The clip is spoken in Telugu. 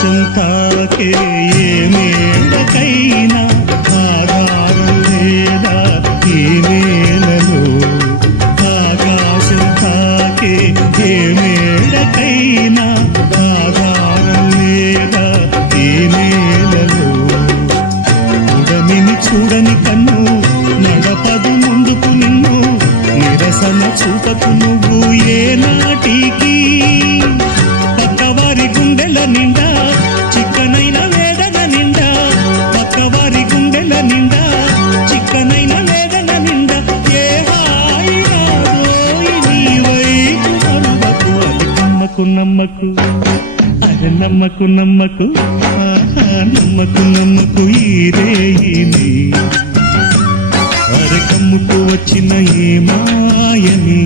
ఆకాశం తాకే ఏ మేడకైనా ఆధారం లేదా ఈ నేలలో. ఆకాశం తాకే ఏ మేడకైనా ఆధారం లేదా ఈ నేలలో. ఉడమిని చూడని కన్ను నడపదు ముందుకు నిన్ను, నిరసన చూపకు నువ్వు ఏ నాటికి. పక్కవారి గుండెల నిండా చిక్కనైన వేదన నిండా, పక్కవారి గుండెల నిండా చిక్కనైన వేదన నిండా. ఏ హాయి నాదోయి నీ వైపు మరువకు, అది నమ్మకు నమ్మకు, అది నమ్మకు నమ్మకు, నమ్మకు నమ్మకు ఈ రేయిని. అరకమ్ముకు వచ్చిన ఏ మాయని